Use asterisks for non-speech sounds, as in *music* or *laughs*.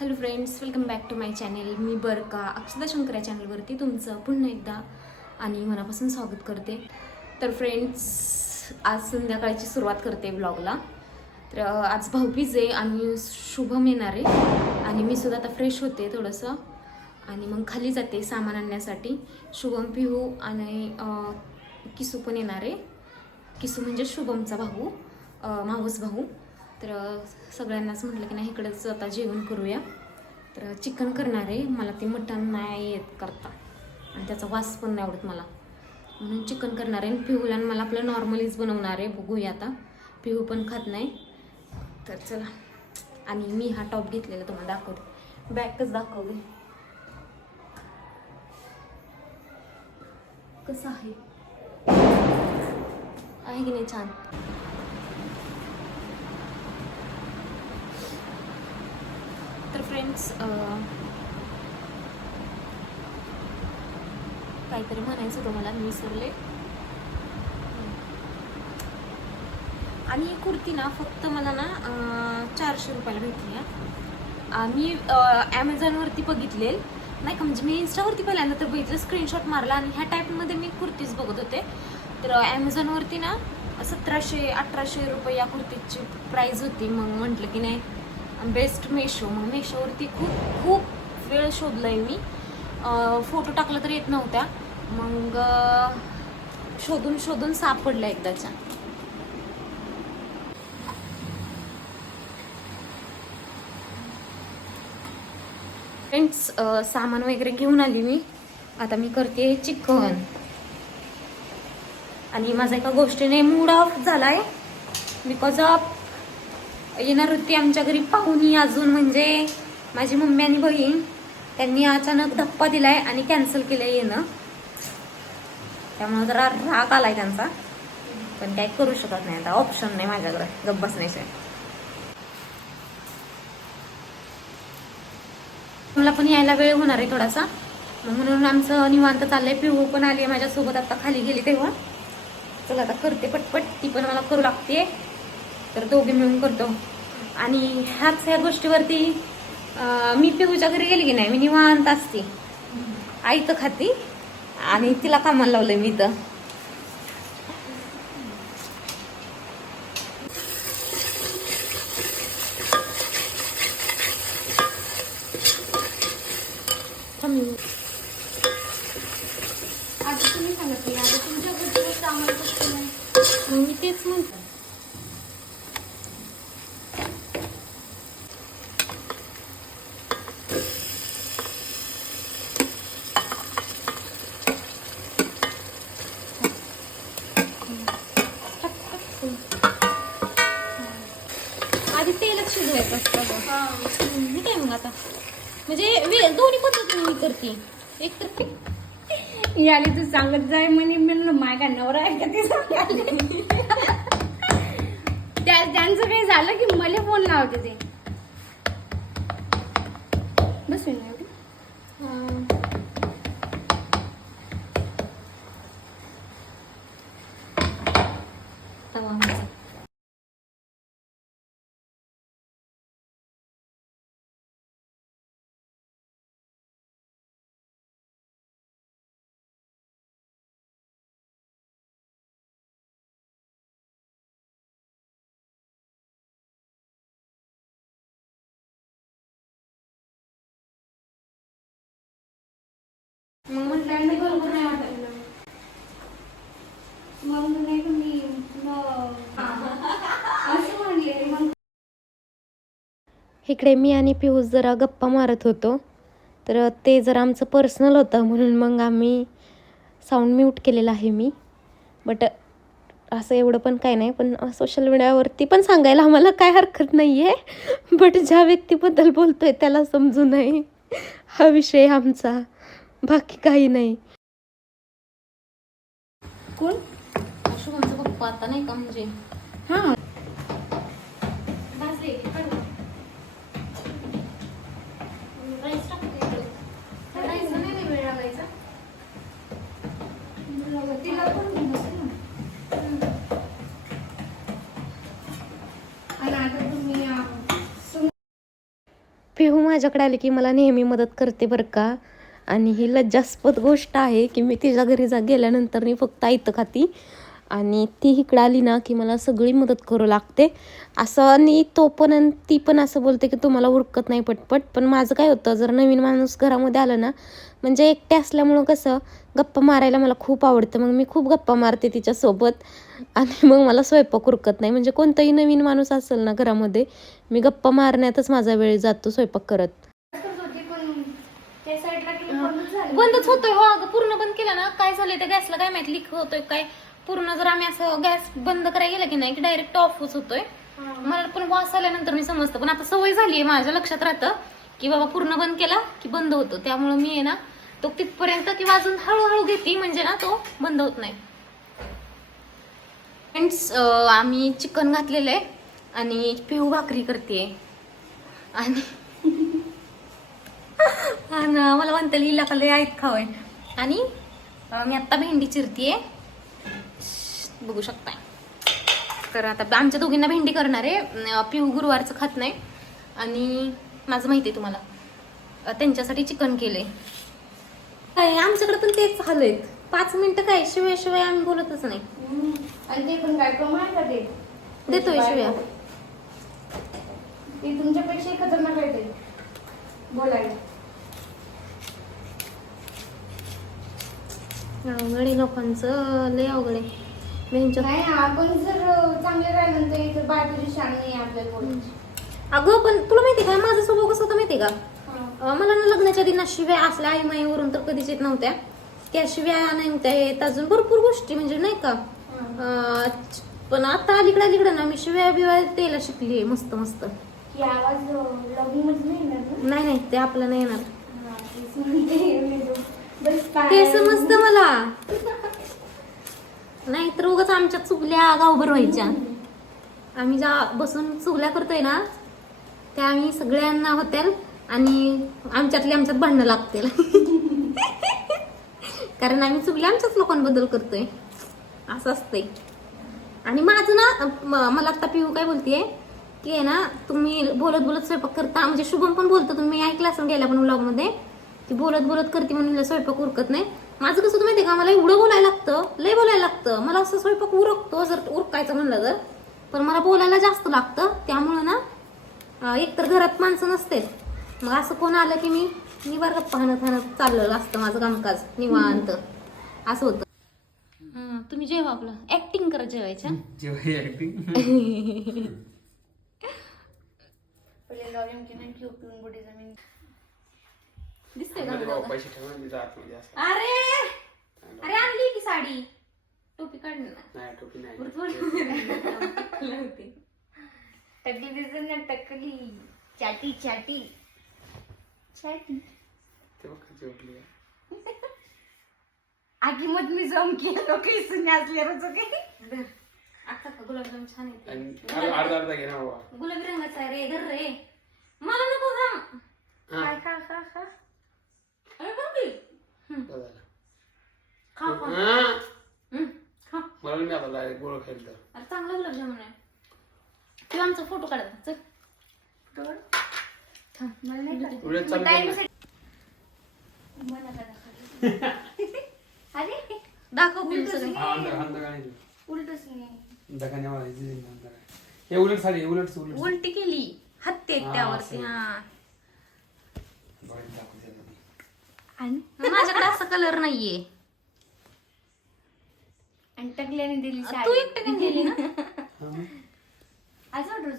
Hello friends welcome back to my channel मी बरका अक्षदा शंकर या चॅनलवरती तुमचं पुन्हा एकदा आणि मनापासून स्वागत करते. तर फ्रेंड्स आज संध्याकाळची सुरुवात करते ब्लॉगला तर आज भाऊबीज आहे आणि शुभम येणार आहे. आणि मी सुद्धा आता फ्रेश होते थोडंसं. आणि मग खाली जाते सामान आणण्यासाठी. शुभम पिहू आणि किसू पण येणार आहे. किसू म्हणजे शुभमचा भाऊ मावस भाऊ. तर सगळ्यांनाच म्हटलं की नाही इकडंच आता जेवण करूया. तर चिकन करणार आहे. मला ते मटण नाही येत करता. आणि त्याचा वास पण नाही आवडत मला. म्हणून चिकन करणार आहे आणि पिहूला आणि मला आपलं नॉर्मलीच बनवणार आहे. बघूया आता. पिहू पण खात नाही. तर चला. आणि मी हा टॉप घेतलेला तुम्हाला दाखवते. बॅगच दाखवते. कसं आहे की नाही छान? फ्रेंड्स काहीतरी म्हणायचं होतं मला मी विसरले. आणि ही कुर्ती ना फक्त मला ना चारशे रुपयाला भेटली आहे मी ॲमेझॉनवरती बघितलेल. नाही का म्हणजे मी इन्स्टावरती पहिल्यांदा तर बघितलं स्क्रीनशॉट मारला आणि ह्या टाईपमध्ये मी कुर्तीज बघत होते. तर ॲमेझॉनवरती ना सतराशे अठराशे रुपये या कुर्तीची प्राईज होती. मग म्हटलं की नाही बेस्ट मेशो मग मेशोवरती खूप खूप वेळ शोधलं आहे मी फोटो टाकला तर येत नव्हत्या. मग शोधून शोधून सापडल्या एकदाच्या. फ्रेंड्स सामान वगैरे घेऊन आली मी. आता मी करते चिकन. आणि माझा एका गोष्टीने मूड ऑफ झालाय. बिकॉज ऑफ येणार होती आमच्या घरी पाहुणी अजून. म्हणजे माझी मम्मी आणि बहीण त्यांनी अचानक धप्पा दिलाय आणि कॅन्सल केलंय येणं. त्यामुळे जरा राग आलाय त्यांचा. पण काय करू शकत नाही आता. ऑप्शन नाही माझ्याकडे. गप्प बसण्याशिवाय. मला पण यायला वेळ होणार आहे थोडासा. मग म्हणून आमचं निवांत चाललंय. पिहू पण आली आहे माझ्यासोबत. आता खाली गेली तेव्हा. चला आता करते पटपट. ती पण मला करू लागते. तर दोघे मिळून करतो. आणि ह्याच ह्या गोष्टीवरती मी पिहूच्या घरी गेली की नाही मी निवांत असते. आई तर खाती आणि तिला कामाला लावलंय मी तर. आता तुम्ही मग मी तेच म्हणते आधी तेलच शिजवायचं असतं हे. काय मग आता? म्हणजे वे- दोन्ही पद्धतीने मी करते. एक तर ते- याली तू सांगत जाय म्हणे म्हणलं माय का नवरा आहे का ते सांगायला? त्या त्यांचं काही झालं की मला फोन लावते ते. बस ना एवढी? अं, तवा बरोबर नाही वाटत? मग नाही मी असं म्हणले मग इकडे मी आणि पियुष जरा गप्पा मारत होतो. तर ते जर आमचं पर्सनल होतं म्हणून मग आम्ही साऊंड म्यूट केलेला आहे मी. बट असं एवढं पण काय नाही पण सोशल मीडियावरती पण सांगायला आम्हाला काय हरकत नाही आहे बट ज्या व्यक्तीबद्दल बोलतो आहे त्याला समजू नये. हा विषय आमचा. बाकी काही नाही. कोण? शुभमचा पप्पा आता नाही का म्हणजे? हा. पिहू माझ्याकडे आली की मला नेहमी मदत करते बरं का? आणि ही लज्जास्पद गोष्ट आहे की मी तिच्या घरी जा गेल्यानंतर मी फक्त आयतं खाती. आणि ती इकडं आली ना की मला सगळी मदत करू लागते. असं आणि तो पण आणि ती पण असं बोलते की तुम्हाला उरकत नाही पटपट. पण माझं काय होतं जर नवीन माणूस घरामध्ये आलं ना म्हणजे एकटे असल्यामुळं कसं गप्पा मारायला मला खूप आवडतं. मग मी खूप गप्पा मारते तिच्यासोबत. आणि मग मला स्वयंपाक उरकत नाही. म्हणजे कोणताही नवीन माणूस असेल ना घरामध्ये मी गप्पा मारण्यातच माझा वेळ जातो स्वयंपाक करत करत होती पण त्या साईडला गेली बंदच होतोय हो अगं. पूर्ण बंद केला ना. काय झालंय त्या गॅसला काय माहिती लिक होतोय काय? पूर्ण जर आम्ही असं गॅस बंद करायला गेलं की नाही की डायरेक्ट ऑफच होतोय. मला पण वास आल्यानंतर मी समजतं. पण आता सवय झाली आहे माझ्या लक्षात राहतं की बाबा पूर्ण बंद केला की बंद होतो. त्यामुळे मी आहे ना तो तिथपर्यंत किंवा अजून हळूहळू घेते म्हणजे ना तो बंद होत नाही. फ्रेंड्स आम्ही चिकन घातलेलं आहे आणि पिऊ भाकरी करते आणि आणि मला म्हणते हिला का लय खावय आणि मी आत्ता भेंडी चिरतीये. बघू शकताय. तर आता आमच्या दोघींना भेंडी करणार आहे. पिऊ गुरुवारचं खात नाही. आणि माझं माहिती आहे तुम्हाला त्यांच्यासाठी चिकन केलंय. काय आमच्याकडे पण तेच झालंय. पाच मिनिटं काय शिवाय शिवाय आम्ही बोलतच नाही. आणि ते पण काय कमाल का ते? देतोय शिव्या. ते तुमच्यापेक्षा खतरनाक आहे ते. बोलायला. अवघड लोकांचं लय अवघड आहे. नाही आपण जर चांगले राहिलं तर इथं बायकोची शान नाही आपल्याला बोलायची अगं पण तुला माहिती का? माझा स्वभाव कसा होता माहिती का. अं, मला ना लग्नाच्या दिना शिव्या असल्या आई माईवरून तर कधीच येत नव्हत्या. त्या शिव्या नव्हत्या येत अजून. भरपूर गोष्टी म्हणजे नाही का. अं, पण आता अलीकडे अलीकडे ना मी शिव्या बिव्या द्यायला शिकली मस्त मस्त. की आवाज लॉगिंगमध्ये नाही येणार ना? नाही नाही ते आपलं नाही येणार. हा, तेच म्हणते मी हे ते समजतं मला. नाही तर उगाच आमच्या चुकल्या गावभर व्हायच्या. आम्ही ज्या बसून चुकल्या करतोय ना त्या आम्ही सगळ्यांना होत्याल आणि आमच्यातले आमच्यात भांडणं लागतील. *laughs* कारण आम्ही चुकल्या आमच्याच लोकांबद्दल करतोय. असं असतंय. आणि माझं ना मला आता पिऊ काय बोलतेय की आहे ना तुम्ही बोलत बोलत स्वयंपाक करता म्हणजे शुभम पण बोलतो तुम्ही ऐकला असं गेल्या पण व्लॉगमध्ये ती बोलत बोलत करते म्हणून स्वयंपाक उरकत नाही. माझं कसं होतं माहितीये का? मला एवढं बोलायला लागतं लय बोलायला लागतं. मला असं स्वयंपाक उरकतो जर उरकायचं म्हणलं तर. पण मला बोलायला जास्त लागतं. त्यामुळं ना एकतर घरात माणसं नसते मग असं कोण आलं की मी निवार गप्पा हाणत हाणत चाललेलं असतं माझं कामकाज निवांत. असं होतं. हं, तुम्ही जेवा आपलं. ऍक्टिंग करा जेवायच्या. जेव्हा ऍक्टिंग *laughs* की का तुला? पैसे आतमध्ये असं अरे! अरे आणली की साडी. टोपी काढ ना. नाही टोपी नाही. बरोबर *laughs* होती. टकली दिसत ना टकली चाटी चाटी. चाटी. ते बघ उठली आहे. आगी मध मी जम केलं काही सुने असले रोज काही. आता का गुलाबजाम छान येते. आणि अर्धा अर्धा अर्धा घे ना बाबा. गुलाबी रंगाचा आहे रे धर रे. मला नको थांब हा. काय खा खा खा अरे बापरे. हं, बरं झालं. खा खा. हा. हं, खा. मला नाही आता डायरेक्ट गोळ खायला तर. अरे चांगला गुलाबजामुन आहे तू आमचा फोटो काढ चल. तर थांब. मला नाही खात. उलट मग चालू time कर साठी- मला काय दाखवलं? *laughs* अरे. दाखव पिऊ सगळे हा अंदर अंदर काय नाही उलटच नाही दखाने वाला इथे अंदर आहे. हे उलट साडी हे उलट उलट उलटी केली. हत्ती आहेत हा, त्यावरती असं. हा. दाखवू. आणि? माझ्याकडे असा कलर नाहीये. आणि टकल्याने दिली तू एकट्याने दिली ना? आज ऑर्डर